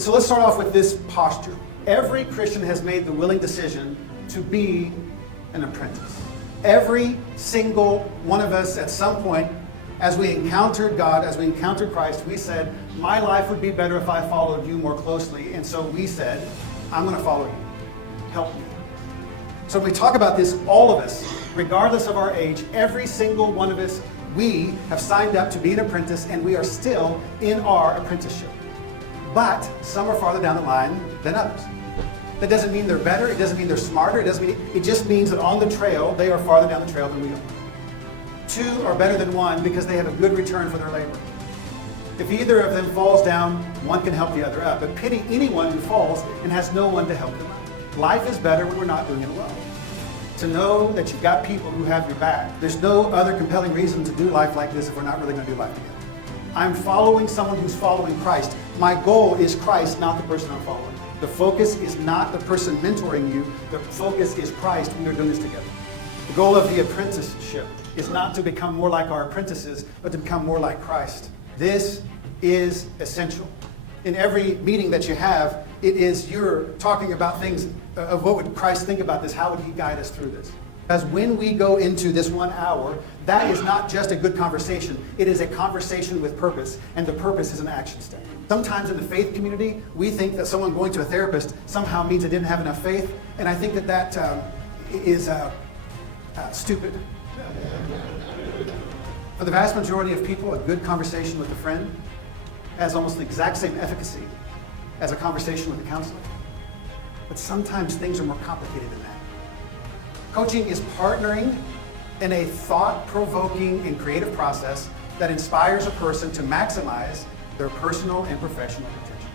And so let's start off with this posture. Every Christian has made the willing decision to be an apprentice. Every single one of us at some point, as we encountered God, as we encountered Christ, we said, my life would be better if I followed you more closely. And so we said, I'm going to follow you. Help me. So when we talk about this, all of us, regardless of our age, every single one of us, we have signed up to be an apprentice, and we are still in our apprenticeship. But some are farther down the line than others. That doesn't mean they're better, it doesn't mean they're smarter, it just means that on the trail, they are farther down the trail than we are. Two are better than one because they have a good return for their labor. If either of them falls down, one can help the other up. But pity anyone who falls and has no one to help them up. Life is better when we're not doing it alone. To know that you've got people who have your back. There's no other compelling reason to do life like this if we're not really going to do life together. I'm following someone who's following Christ. My goal is Christ, not the person I'm following. The focus is not the person mentoring you. The focus is Christ. We are doing this together. The goal of the apprenticeship is not to become more like our apprentices, but to become more like Christ. This is essential. In every meeting that you have, it is you're talking about things of what would Christ think about this? How would he guide us through this? Because when we go into this 1 hour, that is not just a good conversation. It is a conversation with purpose, and the purpose is an action step. Sometimes in the faith community, we think that someone going to a therapist somehow means they didn't have enough faith, and I think that is stupid. For the vast majority of people, a good conversation with a friend has almost the exact same efficacy as a conversation with a counselor. But sometimes things are more complicated than that. Coaching is partnering in a thought-provoking and creative process that inspires a person to maximize their personal and professional potential.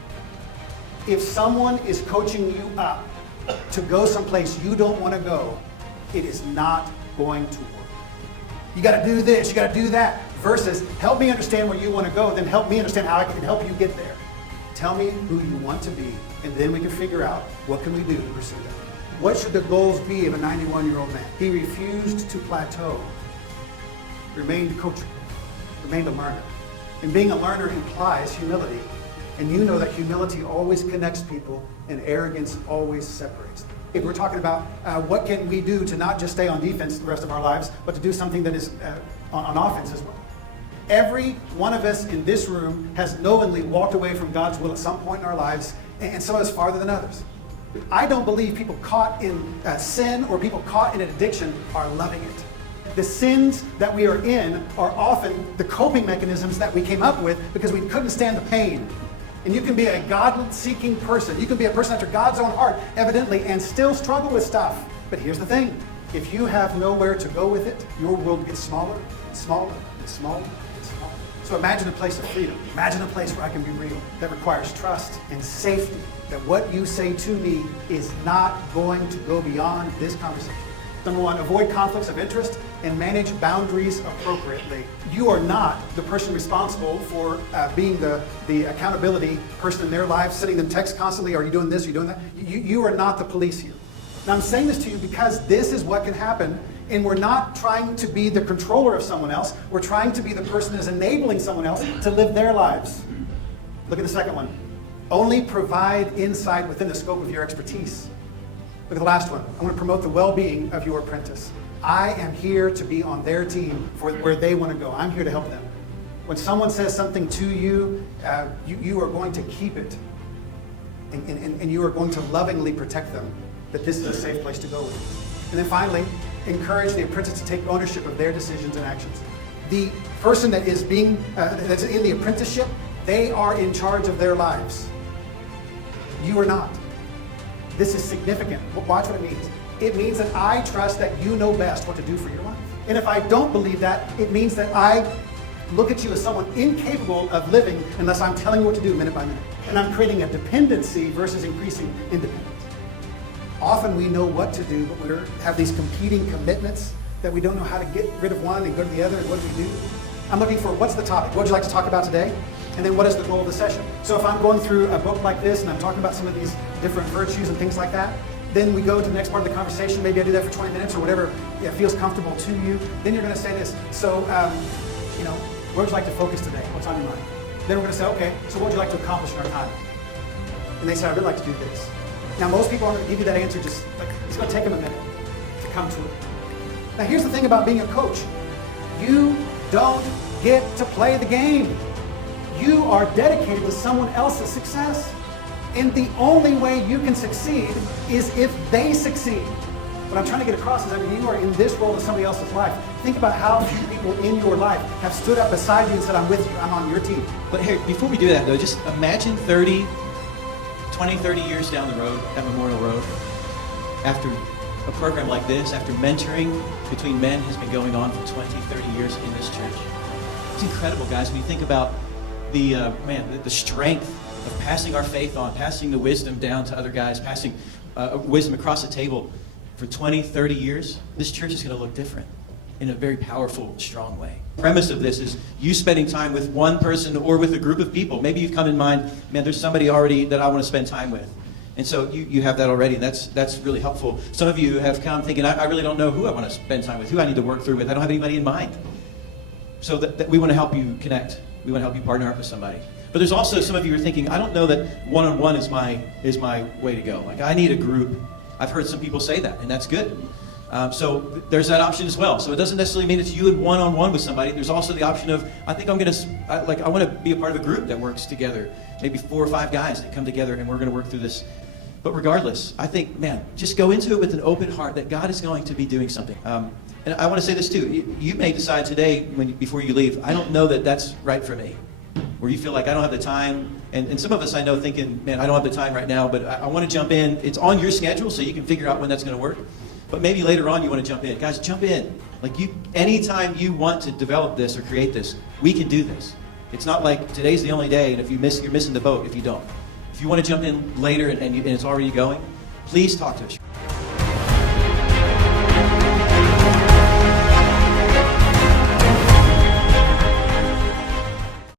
If someone is coaching you up to go someplace you don't want to go, it is not going to work. You got to do this, you got to do that, versus help me understand where you want to go, then help me understand how I can help you get there. Tell me who you want to be, and then we can figure out what can we do to pursue that. What should the goals be of a 91-year-old man? He refused to plateau, remained coachable, remained a learner. And being a learner implies humility. And you know that humility always connects people and arrogance always separates them. If we're talking about what can we do to not just stay on defense the rest of our lives, but to do something that is on offense as well. Every one of us in this room has knowingly walked away from God's will at some point in our lives, and some of us farther than others. I don't believe people caught in sin or people caught in an addiction are loving it. The sins that we are in are often the coping mechanisms that we came up with because we couldn't stand the pain. And you can be a God-seeking person. You can be a person after God's own heart, evidently, and still struggle with stuff. But here's the thing. If you have nowhere to go with it, your world gets smaller, and smaller, and smaller, and smaller. So imagine a place of freedom. Imagine a place where I can be real, that requires trust and safety, that what you say to me is not going to go beyond this conversation. Number one, avoid conflicts of interest and manage boundaries appropriately. You are not the person responsible for being the accountability person in their life, sending them texts constantly, are you doing this, are you doing that? You are not the police here. Now I'm saying this to you because this is what can happen, and we're not trying to be the controller of someone else, we're trying to be the person that's enabling someone else to live their lives. Look at the second one. Only provide insight within the scope of your expertise. Look at the last one. I want to promote the well-being of your apprentice. I am here to be on their team for where they want to go. I'm here to help them. When someone says something to you, you are going to keep it. And you are going to lovingly protect them, that this is a safe place to go with. And then finally, encourage the apprentice to take ownership of their decisions and actions. The person that is that's in the apprenticeship, they are in charge of their lives. You are not. This is significant. Watch what it means. It means that I trust that you know best what to do for your life. And if I don't believe that, it means that I look at you as someone incapable of living unless I'm telling you what to do minute by minute. And I'm creating a dependency versus increasing independence. Often we know what to do, but we have these competing commitments that we don't know how to get rid of one and go to the other, and what do we do? I'm looking for what's the topic? What would you like to talk about today? And then what is the goal of the session? So if I'm going through a book like this and I'm talking about some of these different virtues and things like that, then we go to the next part of the conversation. Maybe I do that for 20 minutes or whatever feels comfortable to you. Then you're going to say this. So, where would you like to focus today? What's on your mind? Then we're going to say, okay, so what would you like to accomplish in our time? and they say, I'd really like to do this. Now, most people aren't going to give you that answer just like, it's going to take them a minute to come to it. Now, here's the thing about being a coach. You don't get to play the game. You are dedicated to someone else's success. And the only way you can succeed is if they succeed. What I'm trying to get across is, I mean, you are in this role in somebody else's life. Think about how few people in your life have stood up beside you and said, I'm with you, I'm on your team. But here, before we do that though, just imagine 20, 30 years down the road at Memorial Road, after a program like this, after mentoring between men has been going on for 20, 30 years in this church. It's incredible, guys, when you think about the strength of passing our faith on, passing the wisdom down to other guys, passing wisdom across the table for 20, 30 years. This church is going to look different in a very powerful, strong way. The premise of this is you spending time with one person or with a group of people. Maybe you've come in mind, man, there's somebody already that I want to spend time with. And so you have that already. That's really helpful. Some of you have come thinking, I really don't know who I want to spend time with, who I need to work through with. I don't have anybody in mind. So that we want to help you connect. We want to help you partner up with somebody. But there's also some of you who are thinking, I don't know that one-on-one is my way to go. Like, I need a group. I've heard some people say that, and that's good. So there's that option as well. So it doesn't necessarily mean it's you and one-on-one with somebody. There's also the option of, I want to be a part of a group that works together. Maybe 4 or 5 guys that come together, and we're going to work through this. But regardless, I think, man, just go into it with an open heart that God is going to be doing something. And I want to say this too. You may decide today, before you leave, I don't know that that's right for me. Where you feel like I don't have the time. And some of us I know thinking, man, I don't have the time right now, but I want to jump in. It's on your schedule, so you can figure out when that's going to work. But maybe later on you want to jump in. Guys, jump in. Like, anytime you want to develop this or create this, we can do this. It's not like today's the only day, and if you miss, you're missing the boat if you don't. If you want to jump in later and it's already going, please talk to us.